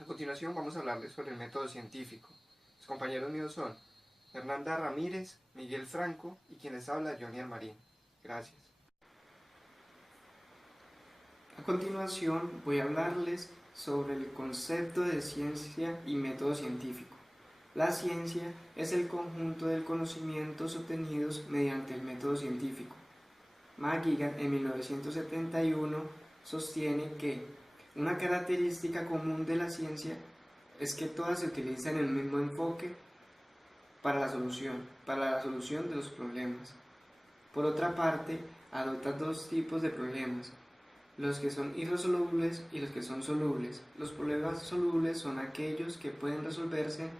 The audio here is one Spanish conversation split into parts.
A continuación vamos a hablarles sobre el método científico. Los compañeros míos son Fernanda Ramírez, Miguel Franco y quien les habla, Johnny Almarín. Gracias. A continuación voy a hablarles sobre el concepto de ciencia y método científico. La ciencia es el conjunto de conocimientos obtenidos mediante el método científico. McGuigan en 1971 sostiene que una característica común de la ciencia es que todas se utilizan el mismo enfoque para la solución de los problemas. Por otra parte, adopta dos tipos de problemas, los que son irresolubles y los que son solubles. Los problemas solubles son aquellos que pueden resolverse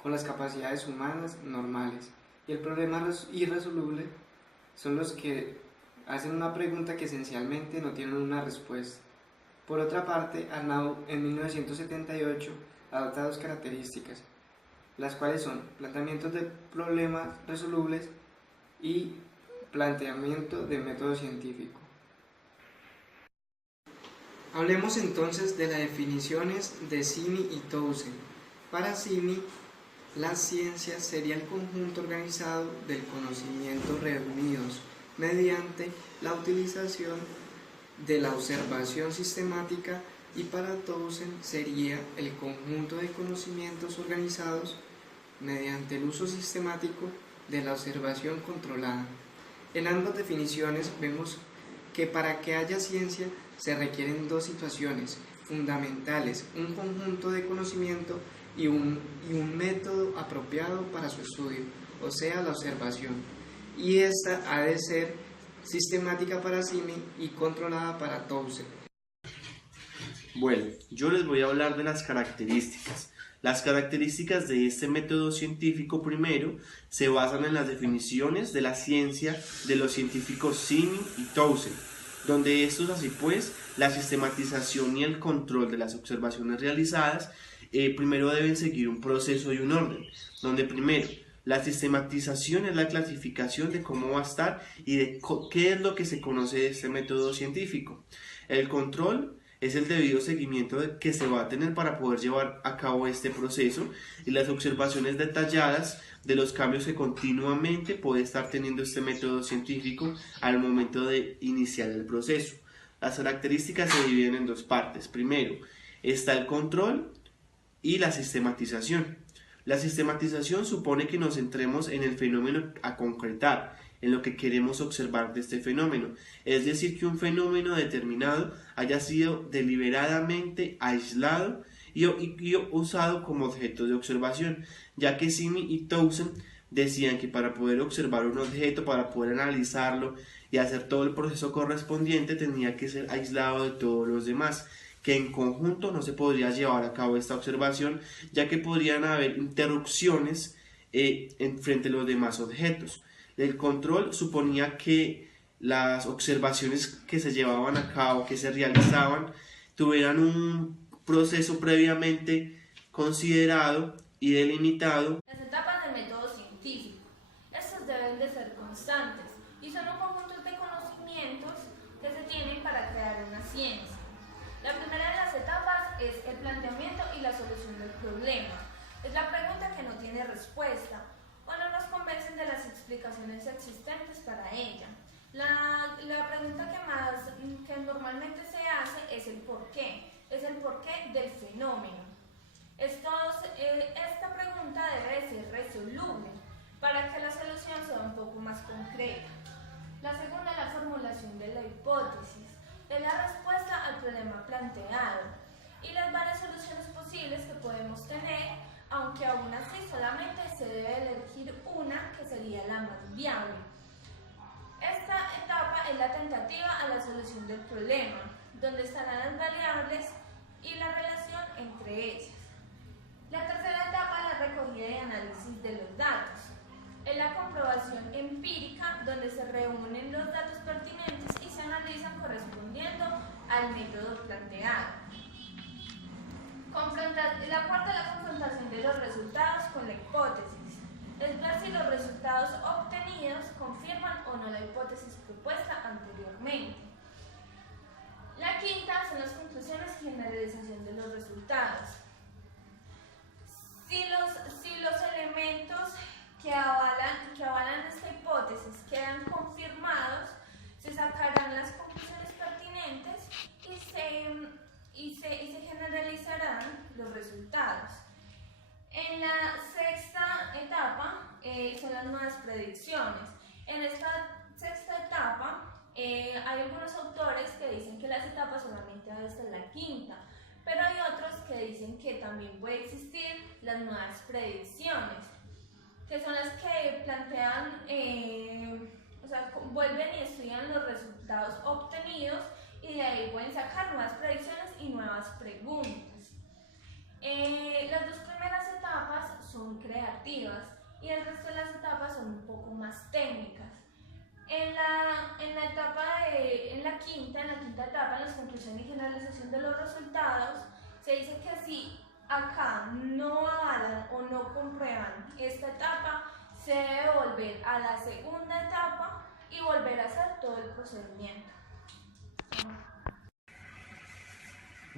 con las capacidades humanas normales, y el problema irresoluble son los que hacen una pregunta que esencialmente no tienen una respuesta. Por otra parte, Arnaud en 1978 adopta dos características, las cuales son planteamientos de problemas resolubles y planteamiento de método científico. Hablemos entonces de las definiciones de Simi y Townsend. Para Simi, la ciencia sería el conjunto organizado del conocimiento reunidos mediante la utilización de la observación sistemática, y para Townsend sería el conjunto de conocimientos organizados mediante el uso sistemático de la observación controlada. En ambas definiciones vemos que para que haya ciencia se requieren dos situaciones fundamentales: un conjunto de conocimiento y un método apropiado para su estudio, o sea, la observación. Y esta ha de ser sistemática para Simi y controlada para Townsend. Bueno, yo les voy a hablar de las características. Las características de este método científico primero se basan en las definiciones de la ciencia de los científicos Simi y Townsend, donde estos, así pues, la sistematización y el control de las observaciones realizadas primero deben seguir un proceso y un orden, donde primero la sistematización es la clasificación de cómo va a estar y de qué es lo que se conoce de este método científico. El control es el debido seguimiento que se va a tener para poder llevar a cabo este proceso, y las observaciones detalladas de los cambios que continuamente puede estar teniendo este método científico al momento de iniciar el proceso. Las características se dividen en dos partes. Primero está el control y la sistematización. La sistematización supone que nos centremos en el fenómeno a concretar, en lo que queremos observar de este fenómeno, es decir, que un fenómeno determinado haya sido deliberadamente aislado y usado como objeto de observación, ya que Simi y Townsend decían que para poder observar un objeto, para poder analizarlo y hacer todo el proceso correspondiente, tenía que ser aislado de todos los demás, que en conjunto no se podría llevar a cabo esta observación, ya que podrían haber interrupciones frente a los demás objetos. El control suponía que las observaciones que se llevaban a cabo, que se realizaban, tuvieran un proceso previamente considerado y delimitado. Las etapas del método científico. Estas deben de ser constantes y son un conjunto de conocimientos que se tienen para crear una ciencia. La primera de las etapas es el planteamiento y la solución del problema. Es la pregunta que no tiene respuesta o no nos convencen de las explicaciones existentes para ella. La pregunta que normalmente se hace es el por qué. Es el porqué del fenómeno. Esta pregunta debe ser resoluble para que la solución sea un poco más concreta. La segunda es la formulación de la hipótesis. Es la respuesta al problema planteado y las varias soluciones posibles que podemos tener, aunque aún así solamente se debe elegir una que sería la más viable. Esta etapa es la tentativa a la solución del problema, donde estarán las variables y la relación entre ellas. La tercera etapa es la recogida y análisis de los datos. Es la comprobación empírica, donde se reúnen los datos pertinentes y se analizan correspondiendo al método planteado. La cuarta es la confrontación de los resultados con la hipótesis. Es ver si los resultados obtenidos confirman o no la hipótesis propuesta anteriormente. La quinta son las conclusiones y generalización de los resultados. son las nuevas predicciones. En esta sexta etapa hay algunos autores que dicen que las etapas solamente van hasta la quinta, pero hay otros que dicen que también puede existir las nuevas predicciones, que son las que plantean, vuelven y estudian los resultados obtenidos y de ahí pueden sacar nuevas predicciones y nuevas preguntas. Las dos primeras etapas son creativas y el resto de las etapas son un poco más técnicas. En la quinta etapa, en las conclusiones y generalización de los resultados, se dice que si acá no avalan o no comprueban esta etapa, se debe volver a la segunda etapa y volver a hacer todo el procedimiento.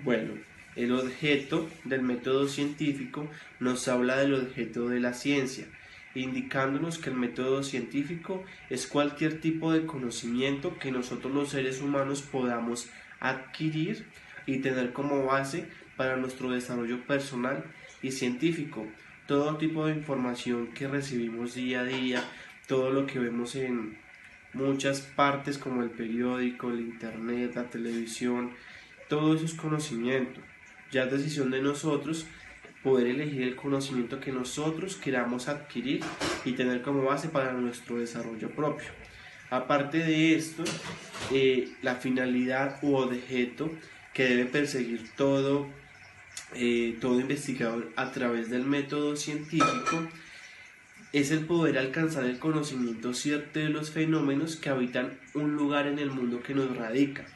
Bueno, el objeto del método científico nos habla del objeto de la ciencia, indicándonos que el método científico es cualquier tipo de conocimiento que nosotros los seres humanos podamos adquirir y tener como base para nuestro desarrollo personal y científico. Todo tipo de información que recibimos día a día, todo lo que vemos en muchas partes como el periódico, el internet, la televisión, todo eso es conocimiento. Ya es decisión de nosotros poder elegir el conocimiento que nosotros queramos adquirir y tener como base para nuestro desarrollo propio. Aparte de esto, la finalidad u objeto que debe perseguir todo investigador a través del método científico es el poder alcanzar el conocimiento cierto de los fenómenos que habitan un lugar en el mundo que nos radica,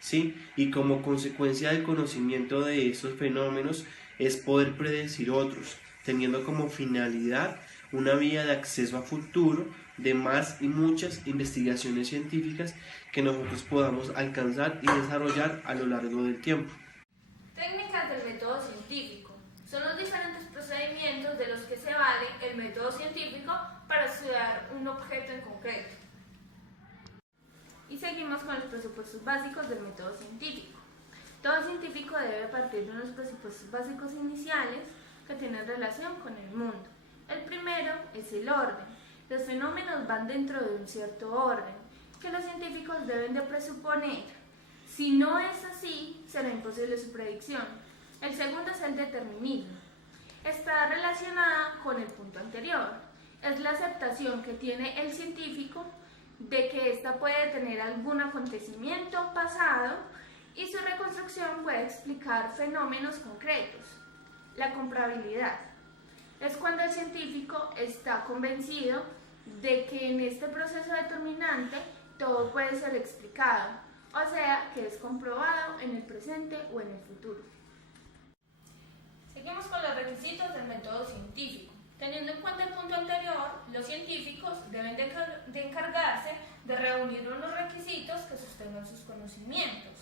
¿sí? Y como consecuencia del conocimiento de esos fenómenos es poder predecir otros, teniendo como finalidad una vía de acceso a futuro de más y muchas investigaciones científicas que nosotros podamos alcanzar y desarrollar a lo largo del tiempo. Técnicas del método científico. Son los diferentes procedimientos de los que se vale el método científico para estudiar un objeto en concreto. Y seguimos con los presupuestos básicos del método científico. Todo científico debe partir de unos presupuestos básicos iniciales que tienen relación con el mundo. El primero es el orden. Los fenómenos van dentro de un cierto orden que los científicos deben de presuponer. Si no es así, será imposible su predicción. El segundo es el determinismo. Está relacionada con el punto anterior. Es la aceptación que tiene el científico de que ésta puede tener algún acontecimiento pasado y su reconstrucción puede explicar fenómenos concretos. La comprobabilidad es cuando el científico está convencido de que en este proceso determinante todo puede ser explicado, o sea, que es comprobado en el presente o en el futuro. Seguimos con los requisitos del método científico. Teniendo en cuenta el punto anterior, los científicos deben de encargarse de reunir unos requisitos que sostengan sus conocimientos.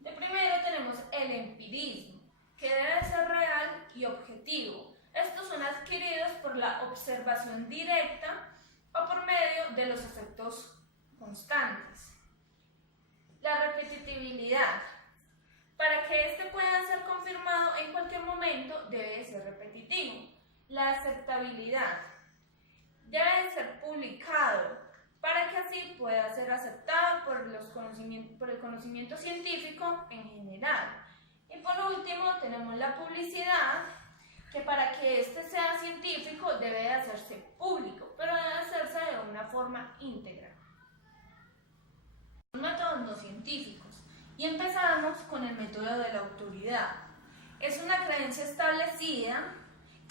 De primero tenemos el empirismo, que debe ser real y objetivo. Estos son adquiridos por la observación directa o por medio de los efectos constantes. La repetitividad. Para que este pueda ser confirmado en cualquier momento, debe de ser repetitivo. La aceptabilidad. Debe de ser publicado para que así pueda ser aceptado por el conocimiento científico en general. Y por último tenemos la publicidad, que para que este sea científico debe de hacerse público, pero debe hacerse de una forma íntegra. Los métodos no científicos. Y empezamos con el método de la autoridad. Es una creencia establecida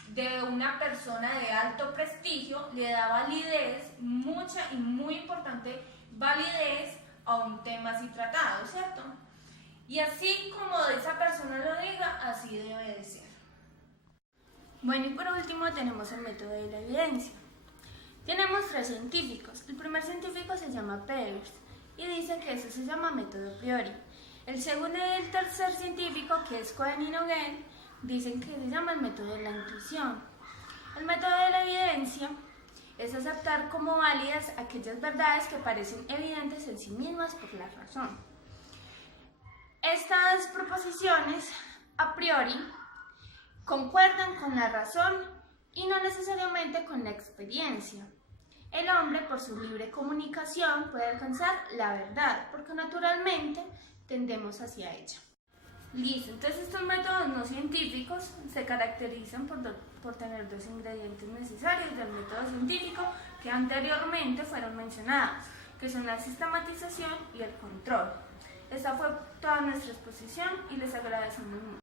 de una persona de alto prestigio, le da validez, mucha y muy importante validez a un tema así tratado, ¿cierto? Y así como esa persona lo diga, así debe de ser. Bueno, y por último tenemos el método de la evidencia. Tenemos 3 científicos. El primer científico se llama Peirce y dice que eso se llama método a priori. El segundo y el tercer científico, que es Cohen y Nagel, dicen que se llama el método de la intuición. El método de la evidencia es aceptar como válidas aquellas verdades que parecen evidentes en sí mismas por la razón. Estas proposiciones a priori concuerdan con la razón y no necesariamente con la experiencia. El hombre, por su libre comunicación, puede alcanzar la verdad, porque naturalmente tendemos hacia ella. Listo, entonces estos métodos no científicos se caracterizan por tener dos ingredientes necesarios del método científico que anteriormente fueron mencionados, que son la sistematización y el control. Esta fue toda nuestra exposición y les agradecemos mucho.